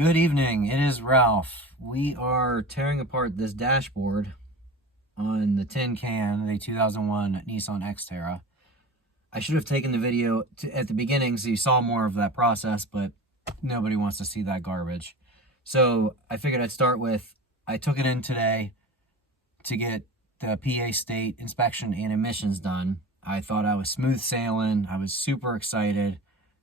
Good evening, it is Ralph. We are tearing apart this dashboard on the tin can, the 2001 Nissan Xterra. I should have taken the video at the beginning so you saw more of that process, but nobody wants to see that garbage. So I figured I'd start with, I took it in today to get the PA state inspection and emissions done. I thought I was smooth sailing. I was super excited.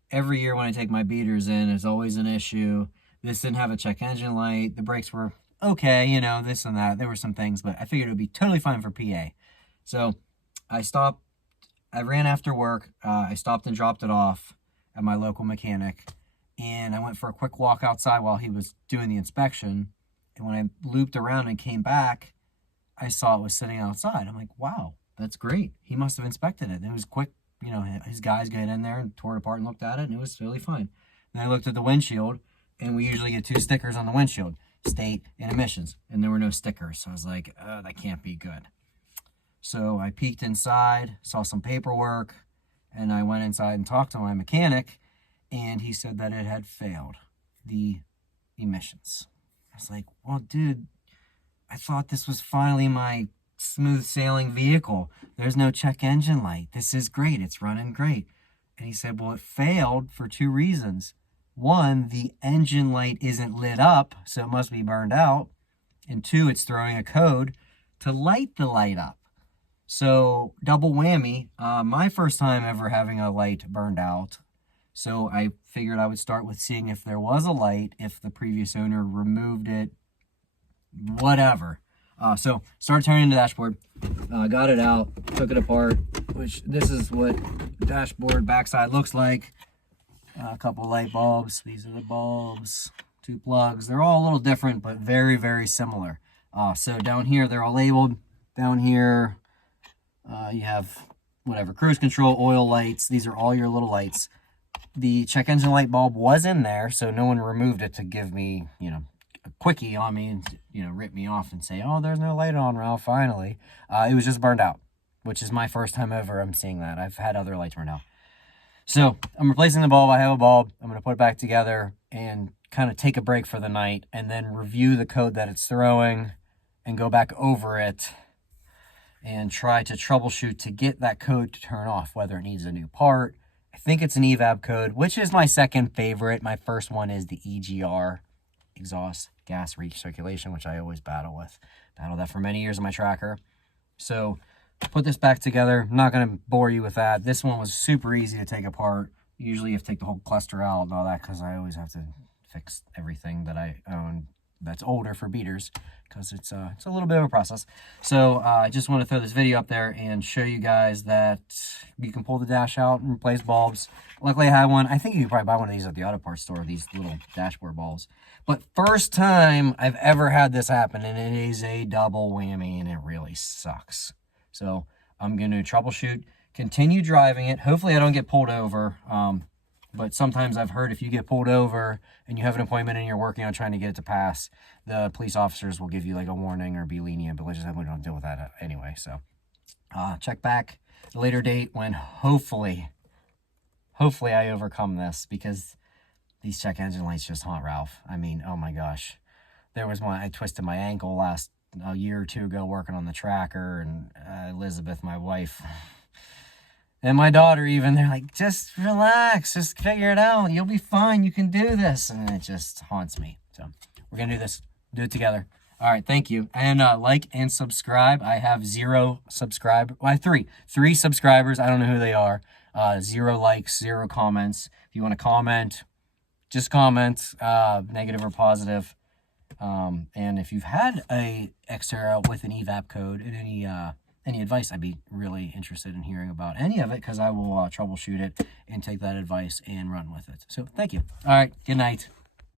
Every year when I take my beaters in, it's always an issue. This didn't have a check engine light. The brakes were okay, you know, this and that. There were some things, but I figured it would be totally fine for PA. So I stopped. I ran after work. I stopped and dropped it off at my local mechanic. And I went for a quick walk outside while he was doing the inspection. And when I looped around and came back, I saw it was sitting outside. I'm like, wow, that's great. He must have inspected it. And it was quick. You know, his guys got in there and tore it apart and looked at it, and it was really fine. And I looked at the windshield, and we usually get 2 stickers on the windshield, state and emissions, and there were no stickers. So I was like, that can't be good. So I peeked inside, saw some paperwork, and I went inside and talked to my mechanic, and he said that it had failed, the emissions. I was like, well, dude, I thought this was finally my smooth sailing vehicle. There's no check engine light. This is great. It's running great. And he said, well, it failed for 2 reasons. One, the engine light isn't lit up, so it must be burned out. And 2, it's throwing a code to light the light up. So double whammy. My first time ever having a light burned out. So I figured I would start with seeing if there was a light, if the previous owner removed it, whatever. So started turning the dashboard, got it out, took it apart, which this is what the dashboard backside looks like. A couple light bulbs. These are the bulbs, 2 plugs. They're all a little different, but very, very similar. So down here, they're all labeled. Down here, you have whatever, cruise control, oil lights. These are all your little lights. The check engine light bulb was in there, so no one removed it to give me, you know, a quickie on me and, you know, rip me off and say, oh, there's no light on, Ralph, finally. It was just burned out, which is my first time ever I'm seeing that. I've had other lights burned out. So I'm replacing the bulb. I have a bulb. I'm going to put it back together and kind of take a break for the night and then review the code that it's throwing and go back over it and try to troubleshoot to get that code to turn off, whether it needs a new part. I think it's an EVAP code, which is my second favorite. My first one is the EGR, exhaust gas recirculation, which I always battle with. Battled that for many years on my tracker. So put this back together. I'm not going to bore you with that. This one was super easy to take apart. Usually you have to take the whole cluster out and all that because I always have to fix everything that I own that's older for beaters because it's a little bit of a process. So I just want to throw this video up there and show you guys that you can pull the dash out and replace bulbs. Luckily I had one. I think you could probably buy one of these at the auto parts store, these little dashboard bulbs. But first time I've ever had this happen, and it is a double whammy, and it really sucks. So I'm going to troubleshoot, continue driving it. Hopefully I don't get pulled over. But sometimes I've heard if you get pulled over and you have an appointment and you're working on trying to get it to pass, the police officers will give you like a warning or be lenient, but let's just have we don't deal with that anyway. So check back at a later date when hopefully I overcome this, because these check engine lights just haunt Ralph. I mean, oh my gosh. There was one, I twisted my ankle a year or 2 ago working on the tracker, and Elizabeth, my wife, and my daughter even, they're like, just relax, just figure it out. You'll be fine. You can do this. And it just haunts me. So we're going to do this. Do it together. All right. Thank you. And like and subscribe. I have 0 subscribers. Well, I have 3 subscribers. I don't know who they are. 0 likes, 0 comments. If you want to comment, just comment, negative or positive. And if you've had a Xterra with an EVAP code and any advice, I'd be really interested in hearing about any of it, because I will troubleshoot it and take that advice and run with it. So thank you. All right. Good night.